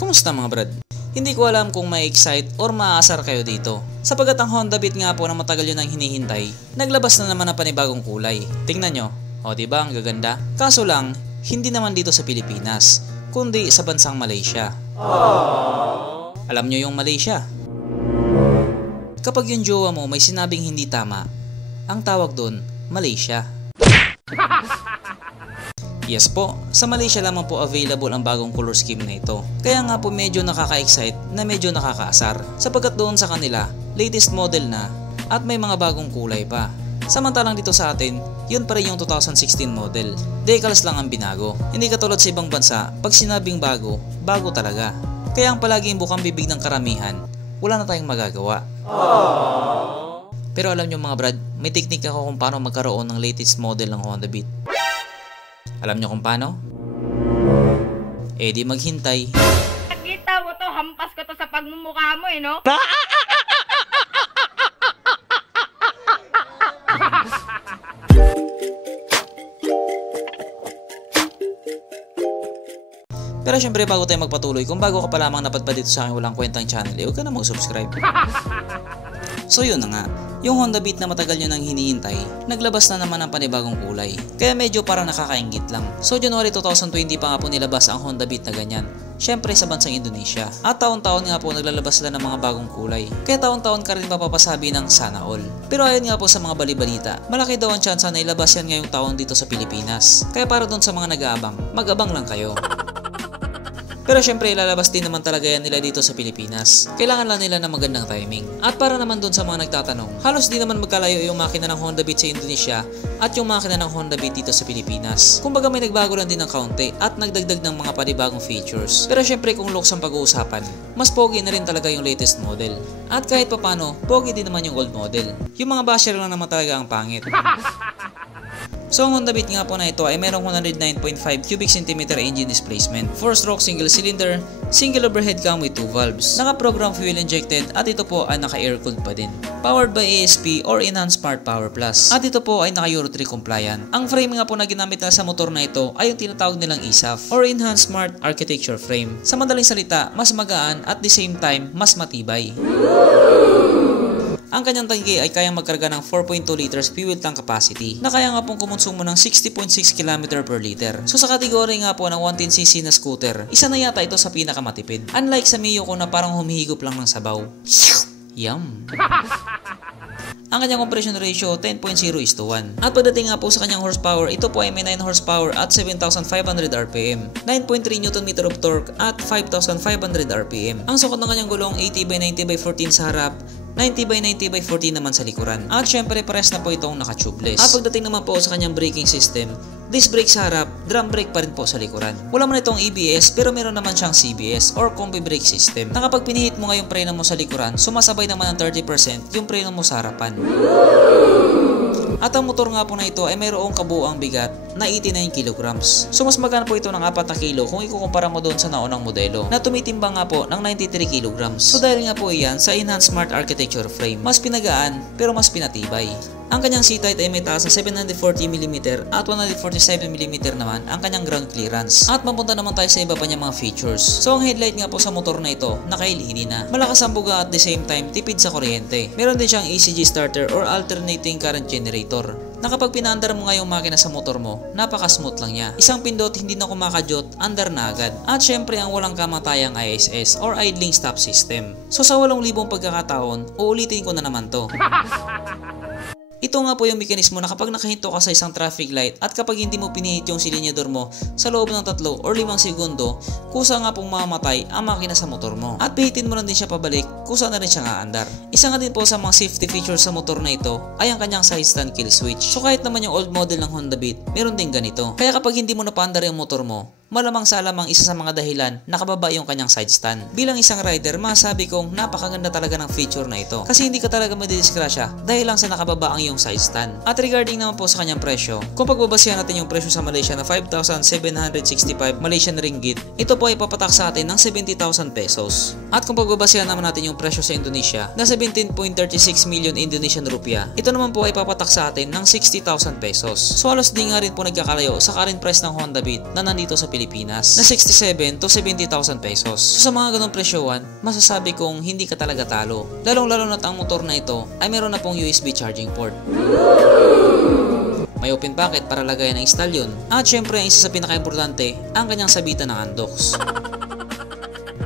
Kumusta mga brad? Hindi ko alam kung may excite or maaasar kayo dito. Sapagkat ang Honda Beat nga po na matagal yun ang hinihintay, naglabas na naman ng panibagong kulay. Tingnan nyo, o diba ang gaganda? Kaso lang, hindi naman dito sa Pilipinas, kundi sa bansang Malaysia. Alam nyo yung Malaysia? Kapag yung jowa mo may sinabing hindi tama, ang tawag doon, Malaysia. Yes po, sa Malaysia lamang po available ang bagong color scheme na ito. Kaya nga po medyo nakaka-excite na medyo nakakaasar. Sapagkat doon sa kanila, latest model na at may mga bagong kulay pa. Samantalang dito sa atin, yun pa rin yung 2016 model. Decals lang ang binago. Hindi katulad sa ibang bansa, pag sinabing bago, bago talaga. Kaya ang palaging bukang bibig ng karamihan, wala na tayong magagawa. Pero alam nyo mga brad, may teknik ako kung paano magkaroon ng latest model ng Honda Beat. Alam nyo kung paano? Eh di maghintay. Nakita mo to, hampas ko to sa pagmumukha mo no? Pero syempre bago tayo magpatuloy, kung bago ka pa lamang napadpad dito sa aking walang kwentang channel, huwag ka na mag-subscribe. So yun na nga, yung Honda Beat na matagal nyo nang hinihintay, naglabas na naman ng panibagong kulay. Kaya medyo parang nakakaingit lang. So January 2020 pa nga po nilabas ang Honda Beat na ganyan. Syempre sa bansang Indonesia. At taon-taon nga po naglalabas sila ng mga bagong kulay. Kaya taon-taon ka rin mapapasabi ng sana all. Pero ayon nga po sa mga balibalita, malaki daw ang tsansa na ilabas yan ngayong taon dito sa Pilipinas. Kaya para doon sa mga nag-aabang, mag-abang lang kayo. Pero syempre ilalabas din naman talaga yan nila dito sa Pilipinas. Kailangan lang nila ng magandang timing. At para naman dun sa mga nagtatanong, halos di naman magkalayo yung makina ng Honda Beat sa Indonesia at yung makina ng Honda Beat dito sa Pilipinas. Kumbaga may nagbago lang din ng kaunti at nagdagdag ng mga panibagong features. Pero syempre kung looks ang pag-uusapan, mas pogi na rin talaga yung latest model. At kahit papano, pogi din naman yung old model. Yung mga basher lang naman talaga ang pangit. So ang Honda Beat nga po na ito ay merong 109.5 cubic centimeter engine displacement, 4-stroke single cylinder, single overhead cam with 2 valves, naka-program fuel injected at ito po ay naka-air cooled pa din. Powered by ASP or Enhanced Smart Power Plus. At ito po ay naka-Euro 3 compliant. Ang frame nga po na ginamit na sa motor na ito ay yung tinatawag nilang ESAF or Enhanced Smart Architecture Frame. Sa madaling salita, mas magaan at the same time mas matibay. Ang kanyang tangke ay kayang magkarga ng 4.2 liters fuel tank capacity na kaya nga pong kumonsumo ng 60.6 km per liter. So sa kategory nga po ng 110cc na scooter, isa na yata ito sa pinakamatipid. Unlike sa Mio ko na parang humihigop lang ng sabaw. Yum! Ang kanyang compression ratio 10.0:1. At pagdating nga po sa kanyang horsepower, ito po ay may 9 horsepower at 7,500 RPM, 9.3 Nm of torque at 5,500 RPM. Ang sukat ng kanyang gulong 80/90/14 sa harap, 90/90/14 naman sa likuran. At syempre pares na po itong naka-tubeless. At pagdating naman po sa kanyang braking system, disc brake sa harap, drum brake pa rin po sa likuran. Wala man itong ABS pero meron naman siyang CBS or combi brake system na kapag pinihit mo nga yung preno mo sa likuran, sumasabay naman ng 30% yung preno mo sa harapan. At ang motor nga po na ito ay mayroong kabuuang bigat na 89 kilograms. So mas magaan po ito ng 4 na kilo kung ikukumpara mo doon sa naunang modelo na tumitimbang nga po ng 93 kilograms. So dahil nga po iyan sa Enhanced Smart Architecture Frame, mas pinagaan pero mas pinatibay. Ang kanyang seat height ay may taas na 740mm at 147mm naman ang kanyang ground clearance. At mapunta naman tayo sa iba pa niyang mga features. So ang headlight nga po sa motor na ito, naka-LED na. Malakas ang buga at the same time tipid sa kuryente. Meron din siyang ECG starter or alternating current generator. Na kapag pinaandar mo nga yung makina sa motor mo, napaka-smooth lang niya. Isang pindot hindi na kumakadyot, andar na agad. At syempre ang walang kamatayang ISS or idling stop system. So sa 8,000 pagkakataon, uulitin ko na naman to. Ito nga po yung mekanismo na kapag nakahinto ka sa isang traffic light at kapag hindi mo pinihit yung silinyador mo sa loob ng 3 or 5 segundo, kusa nga pong mamamatay ang makina sa motor mo. At pihitin mo lang din siya pabalik, kusa na rin siya aandar. Isa nga din po sa mga safety features sa motor na ito ay ang kanyang side stand kill switch. So kahit naman yung old model ng Honda Beat, meron din ganito. Kaya kapag hindi mo napaandar yung motor mo, malamang sa alamang isa sa mga dahilan nakababa yung kanyang side stand. Bilang isang rider, masabi kong napakaganda talaga ng feature na ito. Kasi hindi ka talaga madidisgrasya dahil lang sa nakababa ang iyong side stand. At regarding naman po sa kanyang presyo, kung pagbabasihan natin yung presyo sa Malaysia na 5,765 Malaysian ringgit, ito po ay papatak sa atin ng 70,000 pesos. At kung pagbabasihan naman natin yung presyo sa Indonesia na 17.36 million Indonesian rupiah, ito naman po ay papatak sa atin ng 60,000 pesos. So halos di nga rin po nagkakalayo sa current price ng Honda Beat na nandito sa Pilipinas. Pilipinas na 67 to 70,000 pesos. So sa mga ganong presyohan, masasabi kong hindi ka talaga talo. Lalong-lalo na't ang motor na ito ay meron na pong USB charging port. May open pocket para lagayan ng stallion. At syempre ang isa sa pinaka-importante, ang kanyang sabitan ng Andox.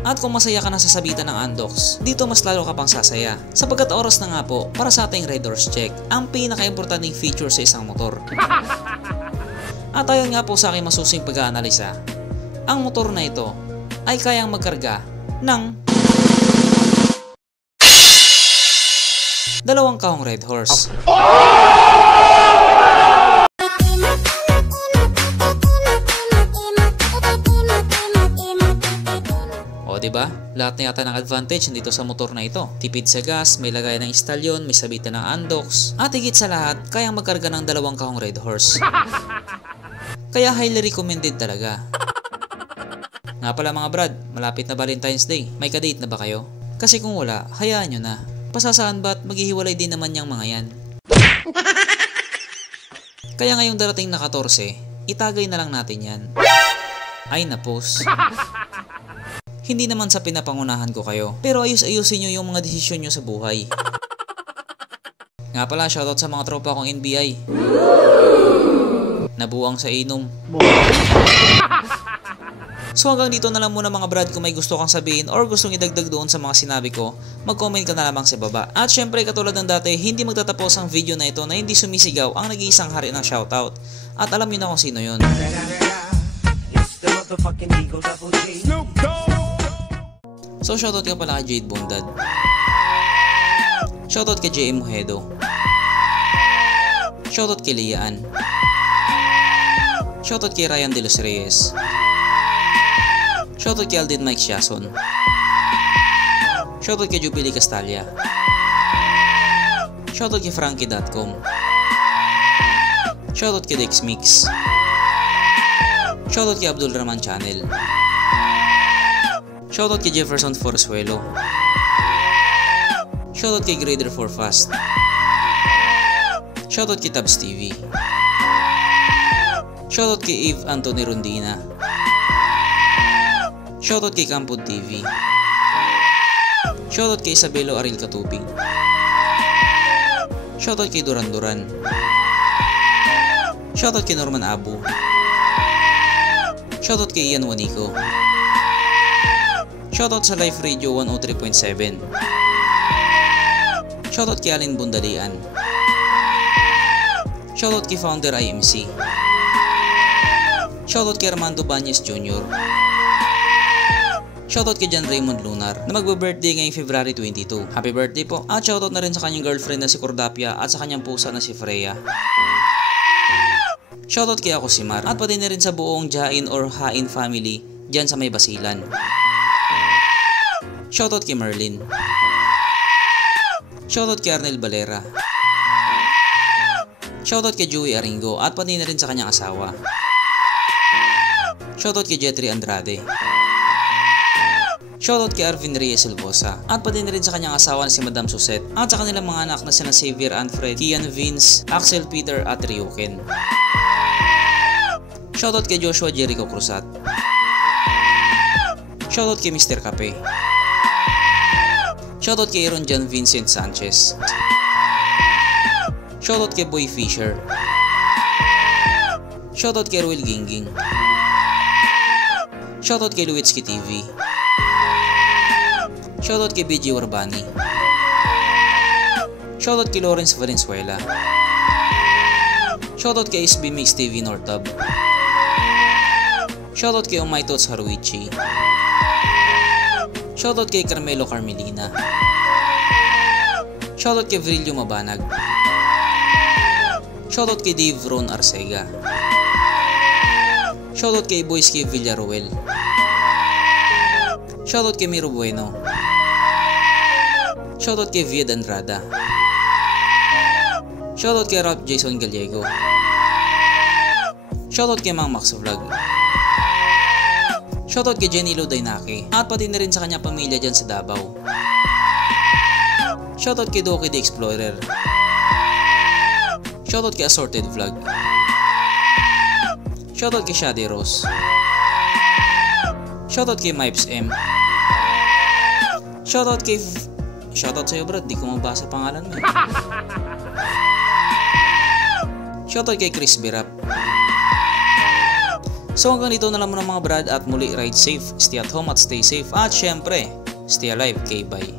At kung masaya ka na sa sabitan ng Andox, dito mas lalo ka pang sasaya. Sapagkat oras na nga po para sa ating Rider's Check, ang pinaka-importanting feature sa isang motor. At ayon nga po sa aking masusing pag-aanalisa, ang motor na ito ay kayang magkarga ng 2 kahong Red Horse. O diba? Lahat na yata ng advantage dito sa motor na ito. Tipid sa gas, may lagay ng stallion, may sabitan ng Andox, at higit sa lahat, kayang magkarga ng 2 kahong Red Horse. Kaya highly recommended talaga. Nga pala mga brad, malapit na Valentine's Day. May kadate na ba kayo? Kasi kung wala, hayaan nyo na. Pasasaan ba at maghihiwalay din naman yung mga yan. Kaya ngayong darating na 14, itagay na lang natin yan. Ay napos. Hindi naman sa pinapangunahan ko kayo, pero ayus-ayusin nyo yung mga desisyon nyo sa buhay. Nga pala, shoutout sa mga tropa kong NBI. Nabuang sa inom. So hanggang dito na lang muna mga brad. Kung may gusto kang sabihin or gustong idagdag doon sa mga sinabi ko, mag-comment ka na lamang sa baba. At syempre katulad ng dati, hindi magtatapos ang video na ito na hindi sumisigaw ang nag-iisang hari ng shoutout. At alam niyo na kung sino yun. So shoutout ka pala kay Jade Bondad. Shoutout kay JM Mojedo. Shoutout kay Liaan. Shoutout kay Ryan De Los Reyes. Shoutout kay Alden Mike Siason. Shoutout kay Jubilee Castalia. Shoutout kay Frankie.com. Shoutout kay Dex Mix. Shoutout kay Abdul Rahman Channel. Shoutout kay Jefferson Forzuelo. Shoutout kay Grader for Fast. Shoutout kay Tabs TV. Shoutout kay Eve Anthony Rondina. Shoutout kay Campod TV. Shoutout kay Isabelo Aril Katubig. Shoutout kay Duran Duran. Shoutout kay Norman Abu. Shoutout kay Ian Wanico. Shoutout sa Life Radio 103.7. Shoutout kay Alin Bundalian. Shoutout kay Founder IMC. Shoutout kay Armando Banyes Jr. Shoutout kay John Raymond Lunar na magbe-birthday ngayong February 22. Happy birthday po! At shoutout na rin sa kanyang girlfriend na si Cordapia at sa kanyang pusa na si Freya. Shoutout kay Ako Simar at pati na rin sa buong Jain or Hain family dyan sa may Basilan. Shoutout kay Merlin. Shoutout kay Arnel Valera. Shoutout kay Joey Aringo at pati na rin sa kanyang asawa. Shoutout kay Jetri Andrade. Shoutout kay Arvin Reyes Silvosa at pati na rin sa kanyang asawa na si Madam Suset at sa kanilang mga anak na sina Xavier Anfred, Kian Vince, Axel Peter at Ryuken. Shoutout kay Joshua Jericho Cruzat. Shoutout kay Mr. Kape. Shoutout kay Aaron John Vincent Sanchez. Shoutout kay Boy Fisher. Shoutout kay Ruel Gingging. Shoutout kay Luitsky TV. Shoutout kay BG Warbani. Shoutout kay Lawrence Valenzuela. Shoutout kay SB Mix TV Nortab. Shoutout kay Omaitots Haruichi. Shoutout kay Carmelo Carmelina. Shoutout kay Vrillo Mabanag. Shoutout kay Dave Ron Arcega. Shoutout kay Boyski Villaruel. Shoutout kay Miro Bueno. Shoutout kay Vied Andrada. Shoutout kay Ralph Jason Gallego. Shoutout kay Mang Max Vlog. Shoutout kay Jenny Lo Dainaki at pati na rin sa kanyang pamilya dyan sa Davao. Shoutout kay Doki the Explorer. Shoutout kay Assorted Vlog. Shoutout kay Shady Rose. Shoutout kay Mipes M. Shoutout sa'yo Brad, di ko mabasa pangalan mo. Shoutout kay Chris Birap. So hanggang dito na lang muna mga brad at muli ride safe, stay at home at stay safe at syempre, stay alive, K-bye.